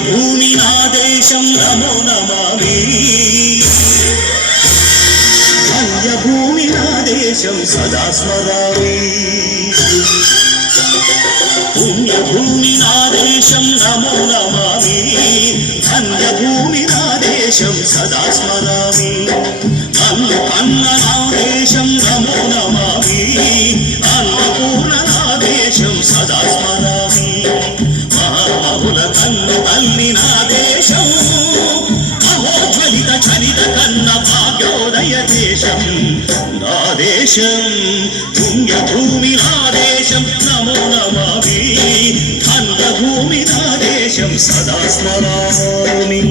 పుణ్యభూమి నా దేశం నమో నమామి ధన్యభూమి నా దేశం సదా స్మరామి పుణ్యభూమి నా దేశం నమో నమామి ధన్యభూమి నా దేశం సదా స్మరామి నన్ను కన్న నా దేశం నమో నమామి అన్నపూర్ణ నా దేశం సదా స్మరామి మహాబహుల కన్ను తల్లి నా దేశం మహోజ్వలిత చరిత కన్న భాగ్యోదయ దేశం నా దేశం పుణ్యభూమి నా దేశం నమో నమామి ధన్యభూమి నా దేశం సదా స్మరామి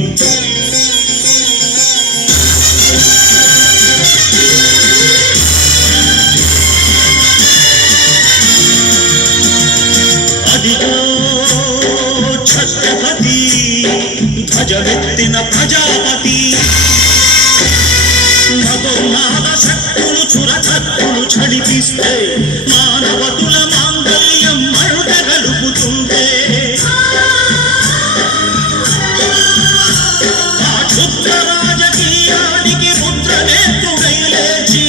అదిగో ఛత్రపతి ధ్వజమెత్తిన ప్రజాపతి మధుర్నాద శక్తులు చురకత్తులు చడిపిస్తే మానవతుల మాంగళ్యం మరుట గలుపుతుంటే ఆ క్షుద్ర రాజకీయానికి ముద్రనేత్తుడై లేచి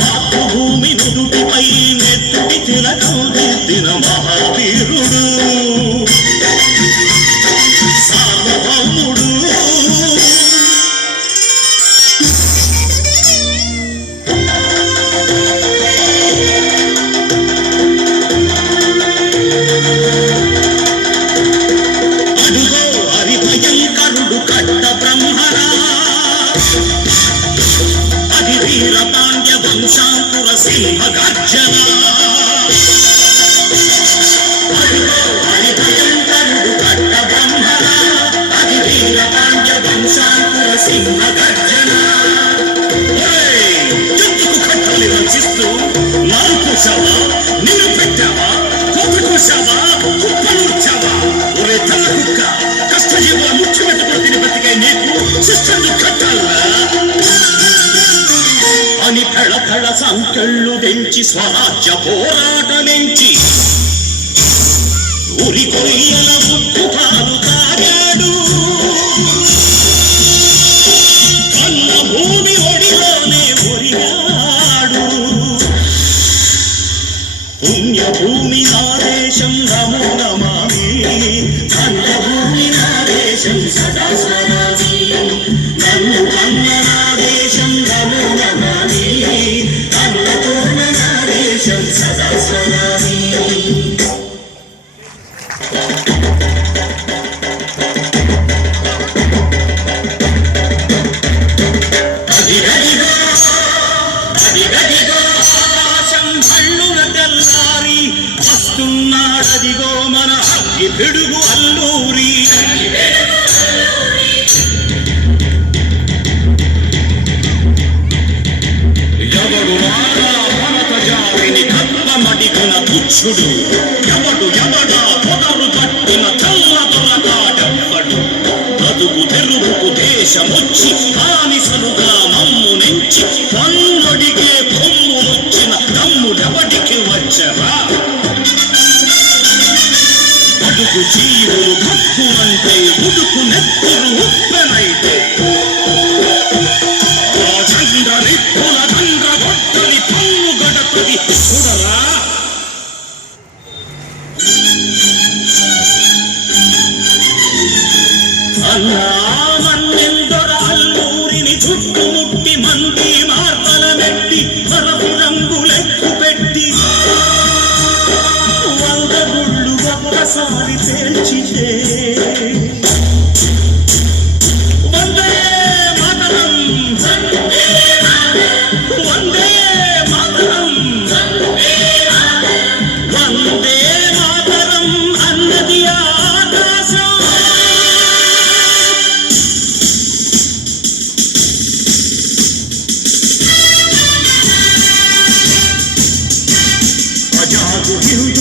మాతృభూమి నుదుటిపై నెత్తుడి తిలకం దిద్దిన మహావీరుడు సార్వభౌముడు అడుగో హరిభయంకరుడు కట్ట బ్రహ్మరా అది వీర పాండ్య వంశాంకుర సింహ గర్జన అడుగో హరిభయంకరుడు కట్ట బ్రహ్మరా అది వీర పాండ్య వంశాంకుర సింహ గర్జన ఎందుకు కట్టలి వంచిస్తూ నరుకుశావా నిన్ను పెట్టావా కోపకొశావా కుప్పనూర్చావా ఒరే తల్ల కుక్క కష్టజీవుల ముఖ్య పెట్టుకుని తిని బతికే నీకు శిష్టందు కట్టాలా అని కళ సంకెళ్ళు తెంచి స్వరాజ్య పోరాటమెంచి ఉరి కొయ్యల ముక్కు పాలు తాగాడు కన్న భూమి ఒడిలోనే ఒరిగాడు పుణ్యభూమి నా దేశం నమో నమామి ధన్యభూమి నా దేశం సదా స్మరామి నన్ను కన్న నా దేశం నమో నమామి అన్నపూర్ణ నా దేశం సదా స్మరామి అదిగదిగో ఆకాశం భళ్ళున తెల్లారి వస్తున్నాడదిగో మన అగ్గి పిడుగు అల్లూరి ఎవడు రాగా భరత జాతిని కప్పమడిగిన పుచ్చుడు ఎవడా పొదరు పట్టిన చల్ల దొరగాడెవ్వడు బ్రతుకు తెరువుకు దేశమొచ్చి బానిసలుగా మమ్ము నెంచి పన్నొడిగే కొమ్ములొచ్చిన తమ్ముడెవడికి వచ్చరా బతుకు జీవులు భక్కునంటే ఉడుకు నెత్తురు ఉప్పెనైతే ఆ చంద్ర నిప్పుల చంద్ర గొట్టలి పన్ను గడపది చూడరా అన్నా మన్నెందొర అల్లూరిని చుట్టుముట్టి మంది మార్తల మెట్టి మరపు రంగులెక్కు పెట్టి 100 గుళ్ళు ఒక్కసారి పేల్చితే వందే మాతరం వందే మాతరం వందే మాతరం అన్నది ఆకాశం అజాదు హిందూ